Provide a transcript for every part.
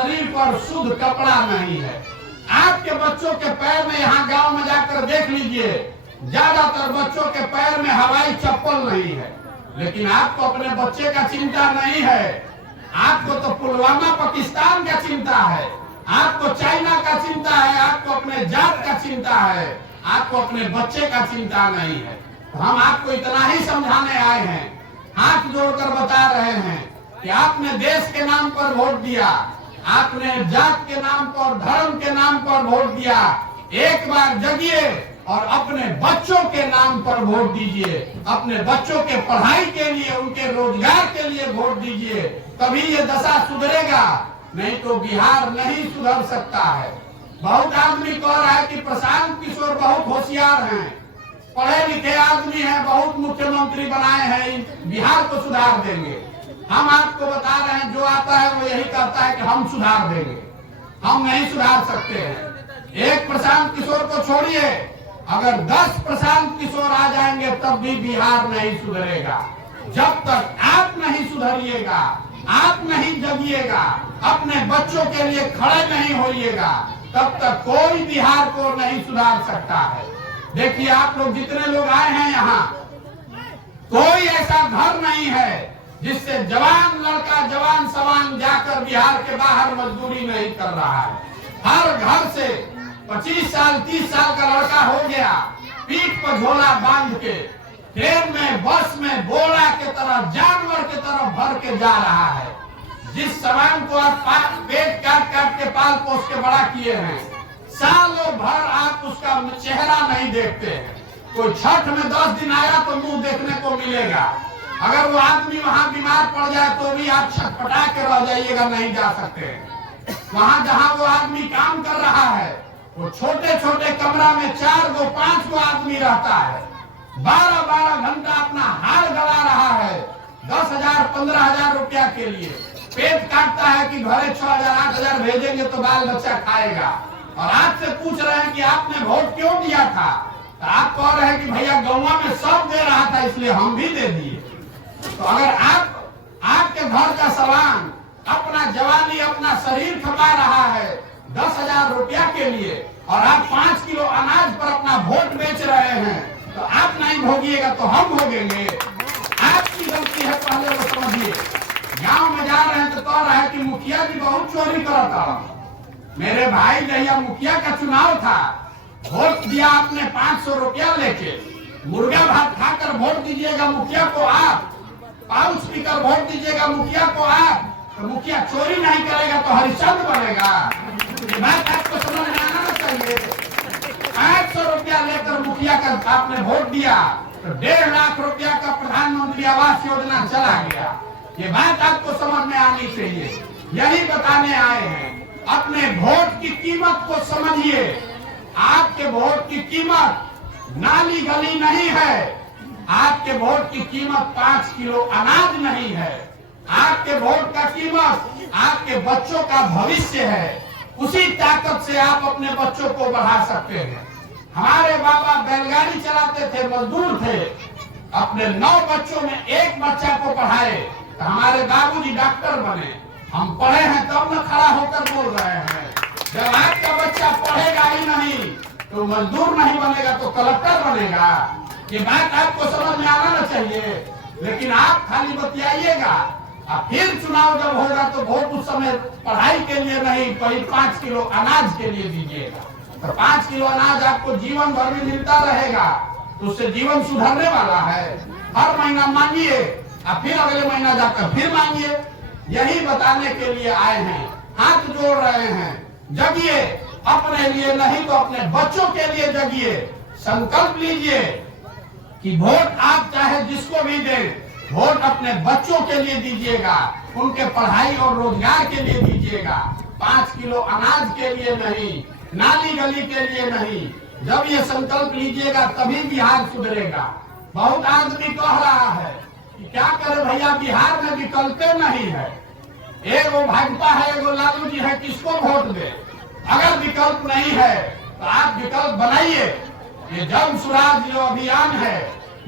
शरीर पर शुद्ध कपड़ा नहीं है। आपके बच्चों के पैर में, यहाँ गांव में जाकर देख लीजिए, ज्यादातर बच्चों के पैर में हवाई चप्पल नहीं है। लेकिन आपको अपने बच्चे का चिंता नहीं है। आपको तो पुलवामा पाकिस्तान का चिंता है, आपको चाइना का चिंता है, आपको अपने जात का चिंता है, आपको अपने बच्चे का चिंता नहीं है। तो हम आपको इतना ही समझाने आए हैं, हाथ जोड़कर बता रहे हैं कि आपने देश के नाम पर वोट दिया, आपने जात के नाम पर, धर्म के नाम पर वोट दिया। एक बार जगिए और अपने बच्चों के नाम पर वोट दीजिए, अपने बच्चों के पढ़ाई के लिए, उनके रोजगार के लिए वोट दीजिए, तभी ये दशा सुधरेगा, नहीं तो बिहार नहीं सुधर सकता है। बहुत आदमी कह रहा है कि प्रशांत किशोर बहुत होशियार हैं, पढ़े लिखे आदमी हैं, बहुत मुख्यमंत्री बनाए हैं, बिहार को सुधार देंगे। हम आपको बता रहे हैं, जो आता है वो यही कहता है कि हम सुधार देंगे। हम नहीं सुधार सकते हैं। एक प्रशांत किशोर को छोड़िए, अगर 10 प्रशांत किशोर आ जाएंगे तब भी बिहार नहीं सुधरेगा। जब तक आप नहीं सुधरिएगा, आप नहीं जगिएगा, अपने बच्चों के लिए खड़े नहीं होइएगा, तब तक कोई बिहार को नहीं सुधार सकता है। देखिए, आप लोग जितने लोग आए हैं यहाँ, कोई ऐसा घर नहीं है जिससे जवान लड़का, जवान सवान जाकर बिहार के बाहर मजदूरी नहीं कर रहा है। हर घर से 25 साल 30 साल का लड़का हो गया, पीठ पर झोला बांध के ट्रेन में, बस में बोरा के तरह, जानवर के तरह भर के जा रहा है। जिस सामान को आप पेट काट काट के पाल पोस के बड़ा किए हैं, सालों भर आप उसका चेहरा नहीं देखते हैं। कोई छठ में 10 दिन आया तो मुंह देखने को मिलेगा। अगर वो आदमी वहाँ बीमार पड़ जाए तो भी आप छटपटा के रह जाइएगा, नहीं जा सकते। वहाँ जहाँ वो आदमी काम कर रहा है, वो छोटे छोटे कमरा में 4 गो 5 गो आदमी रहता है, 12-12 घंटा अपना हाल गला रहा है 10,000 15,000 रुपया के लिए। पेट काटता है कि घरे 6,000 8,000 भेजेंगे तो बाल बच्चा खाएगा। और आपसे पूछ रहे हैं कि आपने वोट क्यों दिया था, तो आप कह रहे हैं कि भैया गौवा में सब दे रहा था इसलिए हम भी दे दिए। तो अगर आपके घर का सामान, अपना जवानी, अपना शरीर खपा रहा है 10,000 रुपया के लिए, और आप 5 किलो अनाज पर अपना वोट बेच रहे हैं, तो आप नहीं भोगिएगा तो हम भोगेंगे। आपकी गलती है, पहले वो समझिए। गांव में जा रहे हैं तो कह रहे हैं कि मुखिया जी बहुत चोरी करता। मेरे भाई, जहिया मुखिया का चुनाव था, वोट दिया आपने 500 रुपया लेके, मुर्गा भात खाकर वोट दीजिएगा मुखिया को आप, पाउच पीकर वोट दीजिएगा मुखिया को आप, तो मुखिया चोरी नहीं करेगा तो हरिश्चंद्र बनेगा। ये बात आपको समझ में आना चाहिए। 500 रुपया लेकर मुखिया का आपने वोट दिया तो 1.5 लाख रुपया का प्रधानमंत्री आवास योजना चला गया। ये बात आपको समझ में आनी चाहिए। यही बताने आए हैं, अपने वोट की कीमत को समझिए। आपके वोट की कीमत नाली गली नहीं है, आपके वोट की कीमत 5 किलो अनाज नहीं है। आपके वोट का कीमत आपके बच्चों का भविष्य है। उसी ताकत से आप अपने बच्चों को बढ़ा सकते हैं। हमारे बाबा बैलगाड़ी चलाते थे, मजदूर थे, अपने 9 बच्चों में एक बच्चा को पढ़ाए तो हमारे बाबूजी डॉक्टर बने। हम पढ़े हैं तब न खड़ा होकर बोल रहे हैं। जब आपका बच्चा पढ़ेगा ही नहीं तो मजदूर नहीं बनेगा तो कलेक्टर बनेगा। ये बात आपको समझ में आना चाहिए। लेकिन आप खाली बतियाइएगा, और फिर चुनाव जब होगा तो वोट उस समय पढ़ाई के लिए नहीं, कोई 5 किलो अनाज के लिए दीजिएगा। तो 5 किलो अनाज आपको जीवन भर में मिलता रहेगा, तो उससे जीवन सुधरने वाला है। हर महीना मांगिए और फिर अगले महीना जाकर फिर मांगिए। यही बताने के लिए आए हैं, हाथ जोड़ रहे हैं। जगिए, अपने लिए नहीं तो अपने बच्चों के लिए जगिए। संकल्प लीजिए कि वोट आप चाहे जिसको भी दें, वोट अपने बच्चों के लिए दीजिएगा, उनके पढ़ाई और रोजगार के लिए दीजिएगा। 5 किलो अनाज के लिए नहीं, नाली गली के लिए नहीं। जब ये संकल्प लीजिएगा तभी बिहार सुधरेगा। बहुत आदमी कह रहा है कि क्या करे भैया, बिहार में विकल्प नहीं है, एगो भाजपा है, एगो लालू जी है, किसको वोट दे। अगर विकल्प नहीं है तो आप विकल्प बनाइए। ये जन स्वराज जो अभियान है,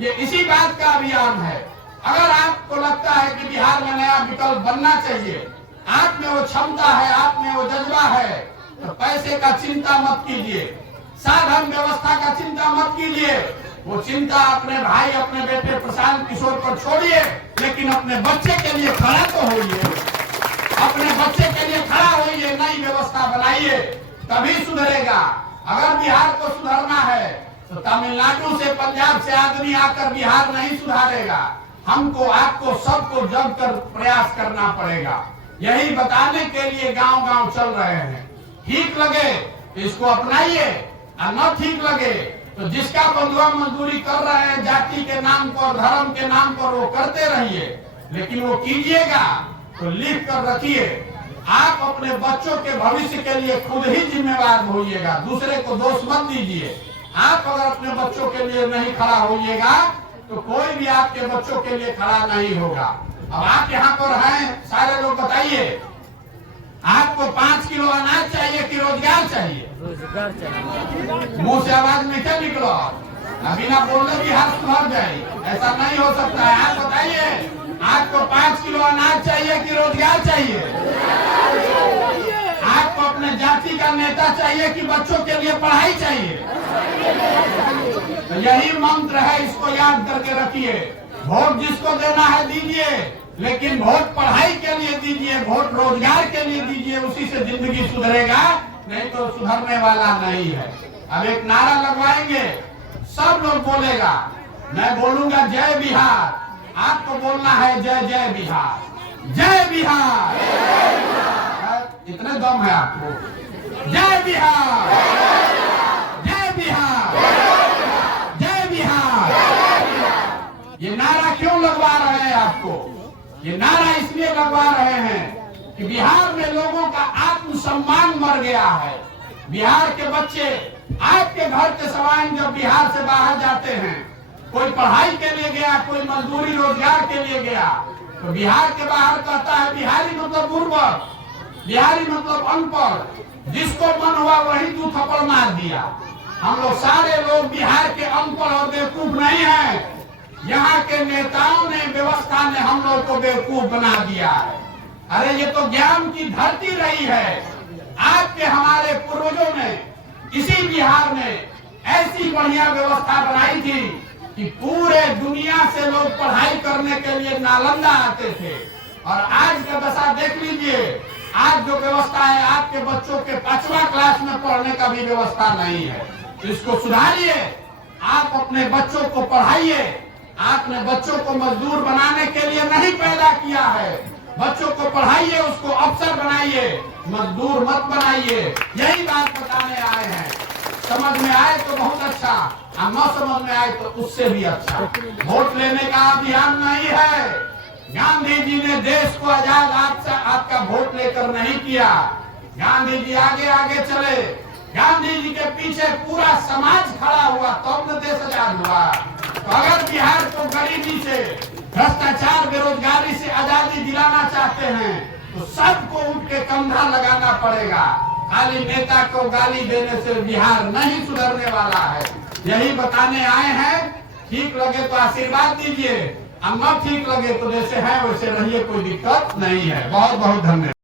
ये इसी बात का अभियान है। अगर आपको लगता है कि बिहार में नया विकल्प बनना चाहिए, आप में वो क्षमता है, आप में तो पैसे का चिंता मत कीजिए, साधन व्यवस्था का चिंता मत कीजिए। वो चिंता अपने भाई अपने बेटे प्रशांत किशोर पर छोड़िए, लेकिन अपने बच्चे के लिए खड़ा तो होइए, अपने बच्चे के लिए खड़ा होइए, नई व्यवस्था बनाइए, तभी सुधरेगा। अगर बिहार को सुधरना है तो तमिलनाडु से पंजाब से आदमी आकर बिहार नहीं सुधारेगा, हमको आपको सबको जमकर प्रयास करना पड़ेगा। यही बताने के लिए गांव गांव चल रहे हैं। ठीक लगे तो इसको अपनाइए और न ठीक लगे तो जिसका बंधुआ मजदूरी कर रहे हैं जाति के नाम पर धर्म के नाम पर वो करते रहिए, लेकिन वो कीजिएगा तो लिख कर रखिए, आप अपने बच्चों के भविष्य के लिए खुद ही जिम्मेवार होइएगा, दूसरे को दोष मत दीजिए। आप अगर अपने बच्चों के लिए नहीं खड़ा होइएगा तो कोई भी आपके बच्चों के लिए खड़ा नहीं होगा। अब आप यहाँ पर हैं, सारे लोग बताइए, आपको 5 किलो अनाज चाहिए कि रोजगार चाहिए? रोजगार चाहिए। मुंह से आवाज में क्या निकलो? अभी ना बोलने भी हाथ सुधर जाए, ऐसा नहीं हो सकता है। आप बताइए, आपको 5 किलो अनाज चाहिए कि रोजगार चाहिए? आपको अपने जाति का नेता चाहिए कि बच्चों के लिए पढ़ाई चाहिए? तो यही मंत्र है, इसको याद करके रखिए। वोट जिसको देना है दीजिए, लेकिन वोट पढ़ाई के लिए दीजिए, वोट रोजगार के लिए दीजिए, उसी से जिंदगी सुधरेगा, नहीं तो सुधरने वाला नहीं है। अब एक नारा लगवाएंगे, सब लोग बोलेगा, मैं बोलूंगा जय बिहार, आपको बोलना है जय जय बिहार, जय बिहार। इतने दम है आपको? जय बिहार, जय बिहार, जय बिहार। ये नारा क्यों लगवा रहे हैं आपको? ये नारा इसलिए लगवा रहे हैं कि बिहार में लोगों का आत्मसम्मान मर गया है। बिहार के बच्चे आपके घर के सवाल जब बिहार से बाहर जाते हैं, कोई पढ़ाई के लिए गया, कोई मजदूरी रोजगार के लिए गया, तो बिहार के बाहर कहता है बिहारी मतलब बुर्बक, बिहारी मतलब अनपढ़, जिसको मन हुआ वही 2 थप्पड़ मार दिया। हम लोग सारे लोग बिहार के अनपढ़ और बेवकूफ नहीं है, यहाँ के नेताओं ने, व्यवस्था ने हम लोग को बेवकूफ बना दिया है। अरे ये तो ज्ञान की धरती रही है। आपके हमारे पूर्वजों ने इसी बिहार में ऐसी बढ़िया व्यवस्था बनाई थी कि पूरे दुनिया से लोग पढ़ाई करने के लिए नालंदा आते थे। और आज का दशा देख लीजिए, आज जो व्यवस्था है, आपके बच्चों के 5वां क्लास में पढ़ने का भी व्यवस्था नहीं है। इसको सुधारिए, आप अपने बच्चों को पढ़ाइए। आपने बच्चों को मजदूर बनाने के लिए नहीं पैदा किया है, बच्चों को पढ़ाइए, उसको अफसर बनाइए, मजदूर मत बनाइए। यही बात बताने आए हैं। समझ में आए तो बहुत अच्छा, और न समझ में आए तो उससे भी अच्छा। वोट लेने का अभियान नहीं है। गांधी जी ने देश को आजाद आपका वोट लेकर नहीं किया। गांधी जी आगे आगे चले, गांधी जी के पीछे पूरा समाज खड़ा हुआ, तब तो देश आजाद हुआ। तो अगर बिहार को गरीबी से, भ्रष्टाचार, बेरोजगारी से आजादी दिलाना चाहते हैं तो सबको उठ के कंधा लगाना पड़ेगा। खाली नेता को गाली देने से बिहार नहीं सुधरने वाला है। यही बताने आए हैं। ठीक लगे तो आशीर्वाद दीजिए, और न ठीक लगे तो जैसे है वैसे रहिए, कोई दिक्कत नहीं है। बहुत बहुत धन्यवाद।